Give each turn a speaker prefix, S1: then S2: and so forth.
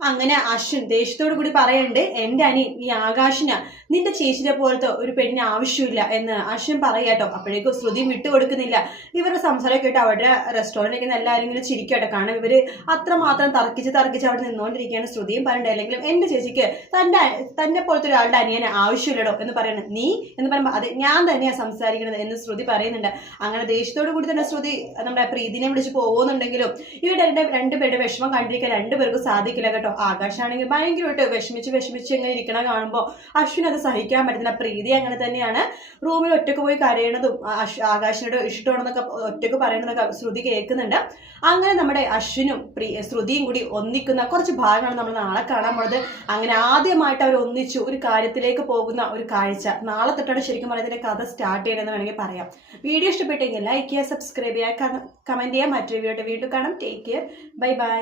S1: അങ്ങനെ അശ്വിൻ ദേഷ്യത്തോടു കൂടി പറയണ്ട് എന്റെ അനി നീ ആകാശിന്. നിന്റെ ചേച്ചിനെ പോലത്തെ ഒരു പെണ്ണിന് ആവശ്യമില്ല എന്ന് അശ്വിൻ പറയാട്ടോ അപ്പോഴേക്കും ശ്രുതി വിട്ടുകൊടുക്കുന്നില്ല ഇവരുടെ സംസാരം കേട്ട് അവരുടെ റെസ്റ്റോറന്റിൽ എല്ലാവരും ഇങ്ങനെ ചിരിക്കട്ടെ കാരണം ഇവർ അത്രമാത്രം തർക്കിച്ച് തർക്കിച്ച് അവിടെ നിന്നുകൊണ്ടിരിക്കുകയാണ്. ശ്രുതിയും പറയണ്ടേ അല്ലെങ്കിലും എന്റെ ചേച്ചിക്ക് തന്റെ തന്നെ പോലത്തെ ഒരാളുടെ അനിയനെ ആവശ്യമില്ലടോ എന്ന് പറയുന്നത് നീ? എന്ന് പറയുമ്പോൾ അത് ഞാൻ തന്നെയാണ് സംസാരിക്കുന്നത് എന്ന് ശ്രുതി പറയുന്നുണ്ട്. അങ്ങനെ ദേഷ്യത്തോടു കൂടി തന്നെ ശ്രുതി നമ്മുടെ പ്രീതിനെ വിളിച്ച് പോകുന്നുണ്ടെങ്കിലും ഇവരുടെ രണ്ട് രണ്ടുപേരുടെ വിഷമം കണ്ടിരിക്കാൻ രണ്ടുപേർക്കും സാധിക്കില്ല കേട്ടോ. ആകാശാണെങ്കിൽ ഭയങ്കരമായിട്ട് വിഷമിച്ച് വിഷമിച്ച് ഇങ്ങനെ ഇരിക്കണ കാണുമ്പോൾ അശ്വിൻ അത് സഹിക്കാൻ പറ്റുന്നില്ല. പ്രീതി അങ്ങനെ തന്നെയാണ്. റൂമിൽ ഒറ്റയ്ക്ക് പോയി കരയണതും ആകാശിനോട് ഇഷ്ടമാണെന്നൊക്കെ ഒറ്റയ്ക്ക് പറയണതൊക്കെ ശ്രുതി കേൾക്കുന്നുണ്ട്. അങ്ങനെ നമ്മുടെ അശ്വിനും പ്രീ ശ്രുതിയും കൂടി ഒന്നിക്കുന്ന കുറച്ച് ഭാഗമാണ് നമ്മൾ നാളെ കാണാൻ പോണത്. അങ്ങനെ ആദ്യമായിട്ട് അവർ ഒന്നിച്ചു ഒരു കാര്യത്തിലേക്ക് പോകുന്ന ഒരു കാഴ്ച. നാളെ തൊട്ടാണ് ശരിക്കും പറയുന്നതിന്റെ കഥ സ്റ്റാർട്ട് ചെയ്യണമെന്ന് വേണമെങ്കിൽ പറയാം. വീഡിയോ ഇഷ്ടപ്പെട്ടെങ്കിൽ ലൈക്ക് ചെയ്യുക സബ്സ്ക്രൈബ് ചെയ്യുക കമന്റ് ചെയ്യുക. മറ്റൊരു വീഡിയോ വീണ്ടും കാണാം. Take care bye bye